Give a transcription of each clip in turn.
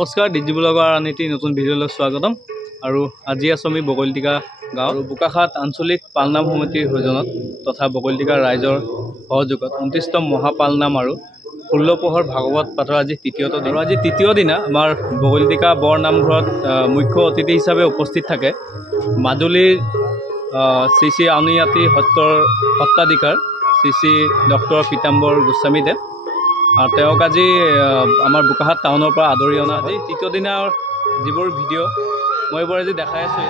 নমস্কাৰ ডিজি ব্লগৰ আন এটি নতুন ভিডিঅ'লৈ স্বাগতম। আৰু আজি আছোঁ আমি বগলীটিকা গাঁও আৰু বোকাখাট আঞ্চলিক পালনাম সমিতিৰ সৈজনত তথা বগলীটিকা ৰাইজৰ সহযোগত 29তম মহাপালনাম আৰু 16 পোহৰ ভাগৱত পাঠৰ আজি তৃতীয় দিনা আমাৰ বগলীটিকা বৰ নামঘৰত মুখ্য অতিথি হিচাপে উপস্থিত থাকে মাজুলীৰ শ্ৰী শ্ৰী আউনীআটী সত্ৰৰ সত্ৰাধিকাৰ শ্ৰী শ্ৰী ডক্টৰ পীতাম্বৰ গোস্বামীদেৱ। আৰু তেওঁক আজি আমাৰ বোকাখাট টাউনৰ পৰা আদৰি অনা আজি তৃতীয় দিনাৰ যিবোৰ ভিডিঅ' মই এইবোৰ আজি দেখাই আছোঁ।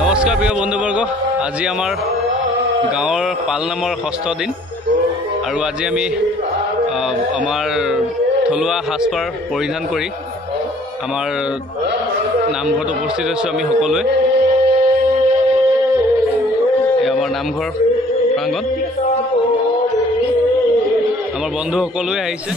নমস্কাৰ প্ৰিয় বন্ধুবৰ্গ, আজি আমাৰ গাঁৱৰ পালনামৰ 6ঠ দিন আৰু আজি আমি আমাৰ থলুৱা সাজপাৰ পৰিধান কৰি আমাৰ নামঘৰত উপস্থিত হৈছোঁ। আমি সকলোৱে এই আমাৰ নামঘৰ প্ৰাংগণ আমাৰ বন্ধু সকলোৱে আহিছে।